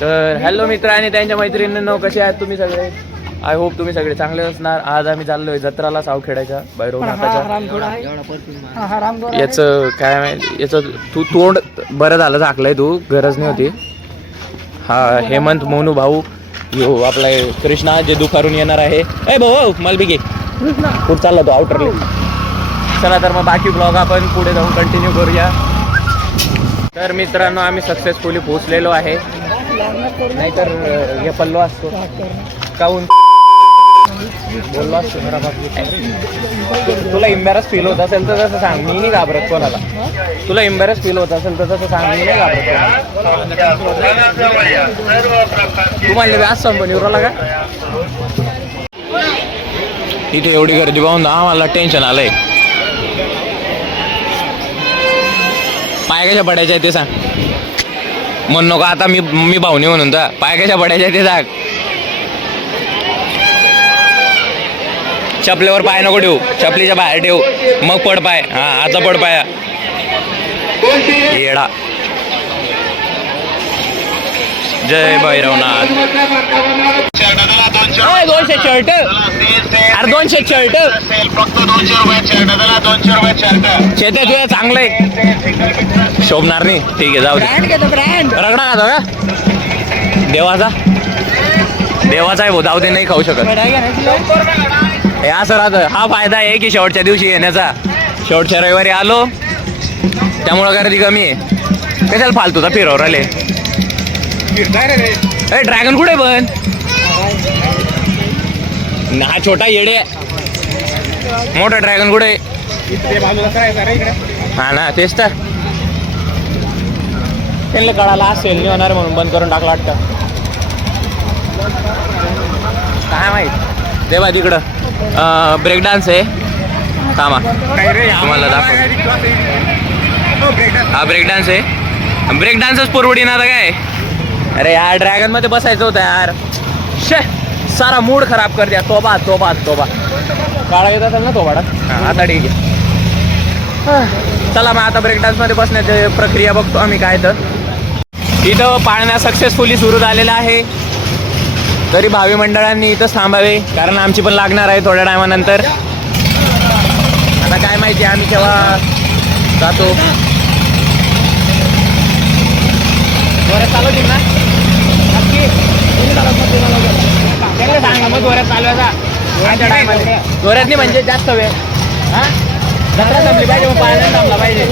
तर हॅलो मित्र आणि त्यांच्या मैत्रिणींनो, कसे आहात तुम्ही सगळे? आय होप तुम्ही सगळे चांगले असणार. आज आम्ही चाललोय जत्राला सावखेड्याच्या भैरवनाथाच्या. याचं काय माहिती, याचं तू तोंड बरं झालं झाकलंय, तू गरज नाही होती. हा हेमंत मोनू भाऊ यो आपला कृष्णा जे दुपारून येणार आहे. ए भाऊ मलबिगे कुठं चालला तो आउटरले. चला तर मग बाकी ब्लॉग आपण पुढे जाऊन कंटिन्यू करूया. तर मित्रांनो, आम्ही सक्सेसफुली पोहोचलेलो आहे. नाहीतर हे पल्लो असतो काहून बोललो असतो. तुला इम्बॅरस फील होत असेल तर तसं सांग, मी नाही घाबरत कोणाला. तुला इम्बॅरस फील होत असेल तर तसं सांग, मी नाही घाबरत. तुम्हाला आज पण युरोला का इथे एवढी गर्दी पाहून आम्हाला टेन्शन आलंय. पाय कशा पडायच्या ते सांग. म्हण नको आता मी भाऊनी म्हणून तर पाय कशा पडायच्या ते सांग. चपलेवर पाय नको ठेवू, चपलीच्या बाहेर ठेवू, मग पड पाय. हा आता पड पाया येडा. जय भैरवनाथ. 200 शर्ट. अरे 200 शर्ट शेते तुझ्या चांगलं आहे. शोभणार नाही, ठीक आहे जाऊ दे. रगडा खातो का देवाचा आहे भाऊ, जाऊ दे, नाही खाऊ शकत. हे असं राहतं. हा फायदा आहे की शेवटच्या दिवशी येण्याचा. शेवटच्या रविवारी आलो त्यामुळं गर्दी कमी आहे. कशाला फालतूचा फिरवर आले. ड्रॅगन कुठे पण हा छोटा येडे, मोठा ड्रॅगन कुठे. हा ना, तेच तर त्यांना कळाला असेल नाही होणार म्हणून बंद करून टाकला वाटतं. काय माहित. तेव्हा तिकडं ब्रेक डान्स आहे. थांबा तुम्हाला दाखव. हा ब्रेक डान्स आहे. ब्रेक डान्सच परवडी ना आता काय. अरे यार ड्रॅगन मध्ये बसायचं होतं यार. शे सारा मूड खराब कर द्या. तोबा काळा येत असेल ना तो भाडा. आता ठीक आहे. चला मग आता ब्रेक डान्स मध्ये बसण्याची प्रक्रिया बघतो आम्ही काय. तर इथं पाळणा सक्सेसफुली सुरू झालेला आहे. तरी भावी मंडळांनी इथंच थांबावे, कारण आमची पण लागणार आहे थोड्या टायमानंतर. आता काय माहिती आम्ही केव्हा जातो. जोरात चालवतील ना नक्की. सांगा मग जोरात चालवायचा. जोरात नाही म्हणजे जास्त वेळ. हां जत्रा थांबली पाहिजे, मग पाळणा थांबला पाहिजे.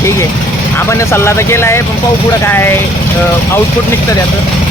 ठीक आहे, आपण सल्ला तर केला आहे, पण पाहू पुढं काय आउटपुट निघतं त्याचं.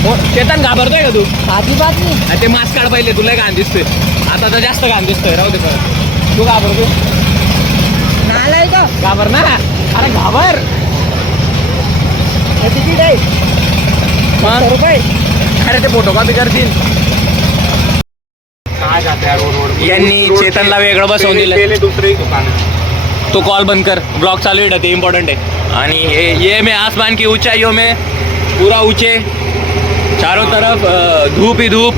हो चेतन घाबरतोय का तू? अजिबात नाही. ते मास्क काढ पाहिले, तुला घाण दिसतोय. आता तर जास्त घाण दिसतोय. राहू दे. तू घाबरतो घाबर ना. अरे घाबर. तिकीट आहे अरे ते फोटो कॉपी करतील. यांनी चेतनला वेगळं बसवून दिलं. दुसरी तो कॉल बंद कर, ब्लॉग चालू आहे, ते इम्पॉर्टंट आहे. आणि ये मैं आसमान की ऊंचाइयों में पूरा ऊंचे, चारों तरफ धूप ही धूप.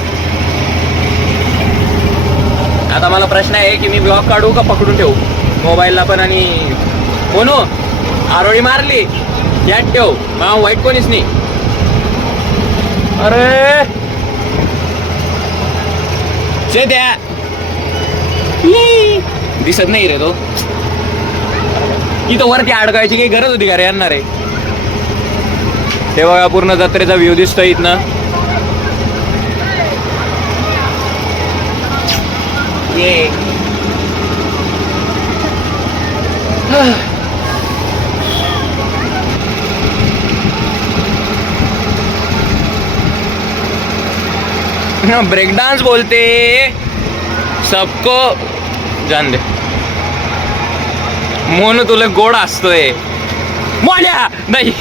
आता मला प्रश्न आहे की मी ब्लॉग काढू का पकडून ठेवू मोबाईलला पण. आणि कोणो आरोळी मारली यात ठेव, मग वाईट कोणीच नाही. अरे चे द्या दिसत नाही रे तो. इथं वरती अडकायची काही गरज होती का रे यांना रे. ते बघा पूर्ण जत्रेचा व्ह्यू दिसतोय इथनं. ये ब्रेक डांस बोलते सबको जान दे. मोन तुला गोड असतोय मोड्या नाही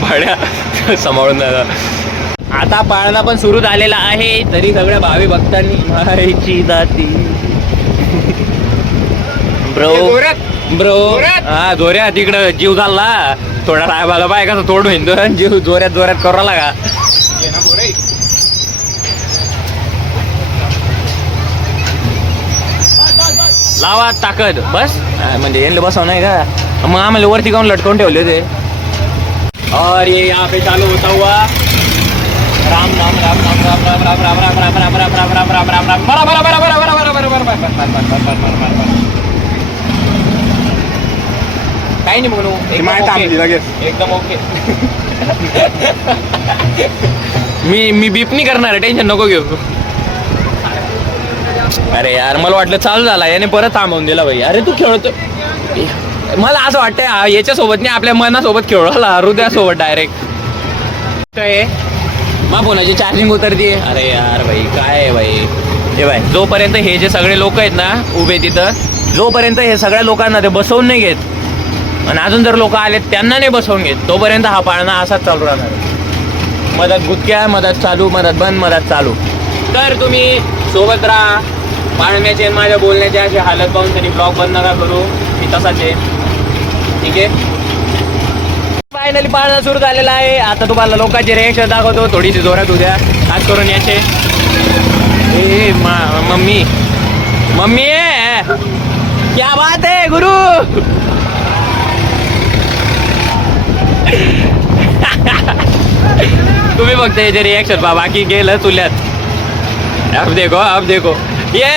भाड्या सांभाळून जाता. आता पाळणा पण सुरू झालेला आहे, तरी सगळ्या भावी भक्तांनी मारायची जाती. ब्रो हा जोऱ्या तिकडं जीव झाला थोडा रायबाला पाय कसं तोड होईन. जीव जोऱ्यात करा लागा. लावा ताकद बस. म्हणजे यांना बसव नाही का, मग आम्हाला वरती काऊन लटकवून ठेवले होते. और ये यहाँ पे चालू होता हुआ राम राम राम राम राम राम राम राम राम राम राम राम राम राम राम राम राम बरा बरा बरा बरा बरा बरा बरा बरा काही नाही म्हणू एकदम ओके. मी बीप नाही करणार आहे, टेन्शन नको घेऊ. अरे यार मला वाटलं चालू झाला याने परत थांबवून दिला भाई. अरे तू खेळतो, मला असं वाटतंय याच्यासोबत नाही आपल्या मनासोबत खेळला हृदयासोबत डायरेक्ट. मग फोनाची चार्जिंग उतरते. अरे यार भाई काय आहे भाई. हे भाई जोपर्यंत हे जे सगळे लोक आहेत ना उभे तिथं, जोपर्यंत हे सगळ्या लोकांना ते बसवून नाही घेत आणि अजून जर लोक आले त्यांना नाही बसवून घेत तोपर्यंत हा पाळणा असाच चालू राहणार. मदत गुटक्या, मदत चालू, मदत बंद, मदत चालू. तर तुम्ही सोबत राहा. पाळण्याचे आणि माझ्या बोलण्याचे अशी हालत पाहून तरी ब्लॉग बंद नका करू. मी तसाच आहे, ठीक आहे. फायनली पाळणा सुरू झालेला आहे. आता तुम्हाला लोकांचे रिएक्शन दाखवतो थोडीशी जोरात उद्या, खास करून याचे. ए मम्मी मम्मी क्या बात है गुरु. तुम्ही फक्त याचे रिएक्शन पहा, बाकी गेलं चुल्यात. अब देखो ये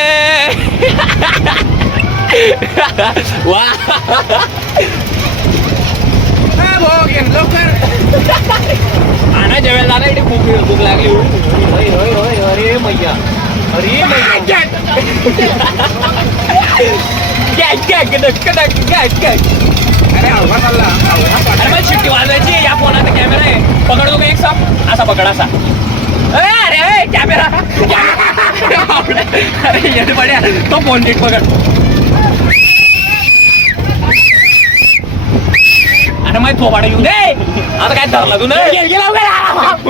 वाह आना जेवायला जाणार इथे. भूक लागली. अरे मैया, अरे मैया. अरे मग शिट्टी वाजवायची. या फोनाचा कॅमेरा आहे, पकडतो का एक साप असा पकड असा. अरे कॅमेरा. अरे येते पड्या तो फोन नीट पकड. अरे माहित थोपाडा येऊ दे. आता काय धरला तू ना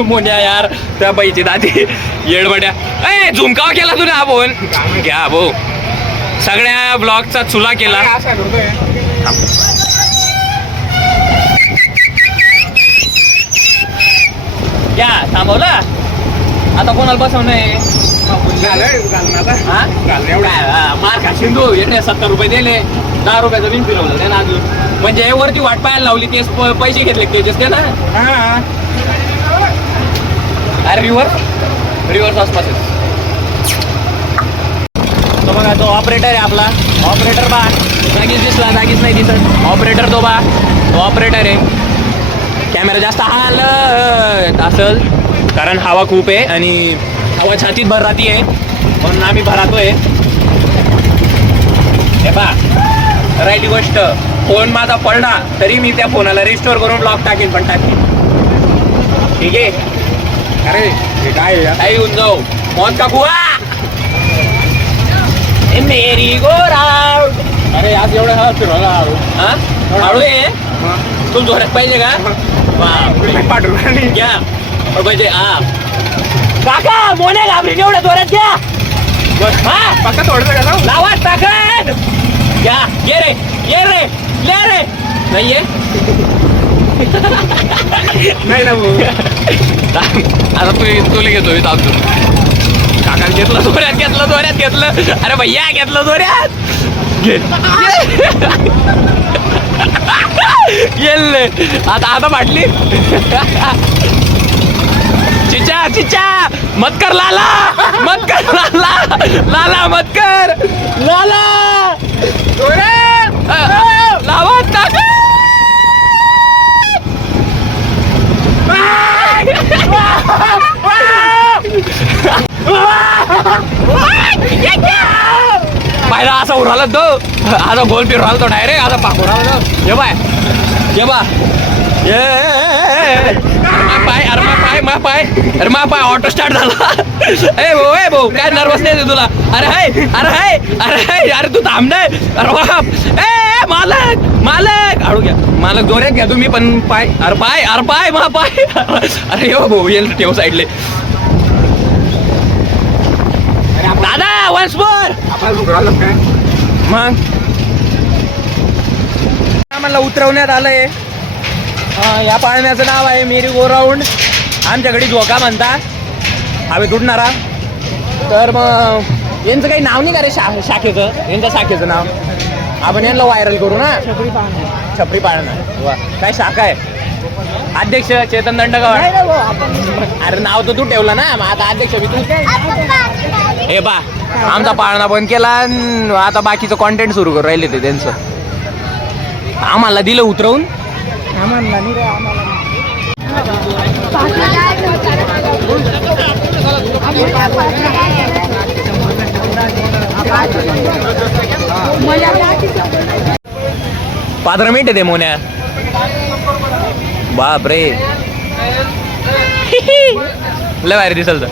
मोन्या यार त्या बाईची दादी येडबड्या. ए झुमकावा केला तू ना हा फोन. घ्या भाऊ, सगळ्या ब्लॉगचा चुला केला. क्या थांबवला आता कोणाला बसवणं. मार का शिंदू येते 70 रुपये दिले, 10 रुपयाचं बिन फिरवलं त्यानं अजून. म्हणजे वरती वाट पाहायला लावली, तेच पैसे घेतले त्याचेच ते ना. अरे रिव्हर्स आसपास. तो बघा तो ऑपरेटर आहे आपला. ऑपरेटर बा जागीच दिसला, जागीच नाही दिसत. ऑपरेटर तो बा, तो ऑपरेटर आहे. कॅमेरा जास्त हालत असल कारण हवा खूप आहे आणि हवा छातीत भर राहती आहे म्हणून आम्ही भरातोय. हे पा राहिली गोष्ट, फोन माझा पडला तरी मी त्या फोनाला रिस्टोर करून ब्लॉक टाकेन, पण टाकेन, ठीक आहे. अरे हे काय काही होऊन जाऊ मौत का कुआ मेरी गोरा. अरे आज एवढं हा फिरवला हळू आहे. तुम जोरात पाहिजे का पाठवून घ्या पाहिजे. हा काका मोने घाबरी एवढ्या जोरात घ्या. हा पक्का थोडं लावा टाकत घ्या. ये रे ले रे. नाहीये नाही ना भाऊ. आता तुला घेतो थांबतो. काका घेतलं जोऱ्यात घेतलं. अरे भैया घेतलं जोऱ्यात गेले. आता फाटली. चिचा मत कर लाला मत कर लाला लावा टाक. पाहिला असा उराला तो, आता गोल फिर राहिला तो डायरेक्ट. आता पाकू राहिला तो. ये बा पाय. अरे मा पाय ऑटो स्टार्ट झाला. ए भाऊ काय नर्वस नाही तुला. अरे तू थांब नाही. अरे बाप ए मालक हळू घ्या. मालक जोऱ्यात घ्या तुम्ही पण. पाय मा पाय. अरे यो भाऊ येईल ठेव साईडले. दादा वन्स मोर. मग आम्हाला उतरवण्यात आलंय. या पाळण्याचं नाव आहे मेरी गो राऊंड. आमच्याकडे झोका म्हणतात, हवेत उडणारा. तर मग यांचं काही नाव नाही का रे शाखेचं. यांच्या शाखेचं नाव आपण यांना व्हायरल करू ना. छपरी पाळणा. वा काय शाखा आहे. अध्यक्ष चेतन दंडगावड. अरे नाव तर तू ठेवलं ना, मग आता अध्यक्ष बी तू. हे बा आमचा पाळणा बंद केला आणि आता बाकीचं कॉन्टेंट सुरू करू राहिले ते त्यांचं. आम्हाला दिलं उतरवून. पात्र मिनिट दे मोन्या. बाप रे लय भारी दिसल तर.